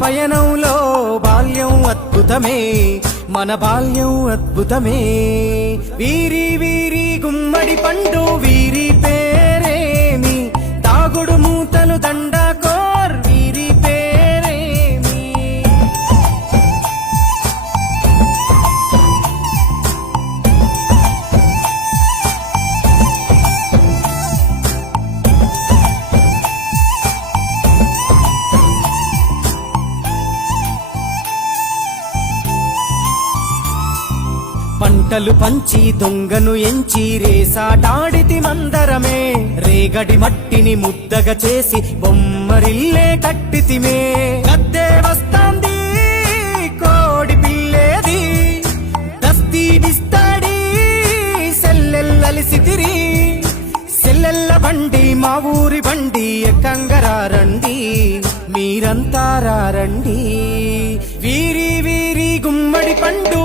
పయనంలో బాల్యం అద్భుతమే, మన బాల్యం అద్భుతమే. వీరి వీరి గుమ్మడి పండు వీరి పేరేమి, తాగుడు మూతలు దండాకోర్ వీరి పేరేమి. పంటలు పంచి దొంగను ఎంచి రేసాటాడితి మందరమే, రేగడి మట్టిని ముద్దగా చేసి బొమ్మరిల్లే కట్టితిమే. గద్దే వస్తాంది కోడి పిల్లేది, దస్తీ డిస్తాడి సెల్లెల్లలిసితిరి. సెల్లెల్ల బండి మా ఊరి బండి ఎక్కంగరారండి, మీరంతా రారండి. వీరి వీరి గుమ్మడి పండు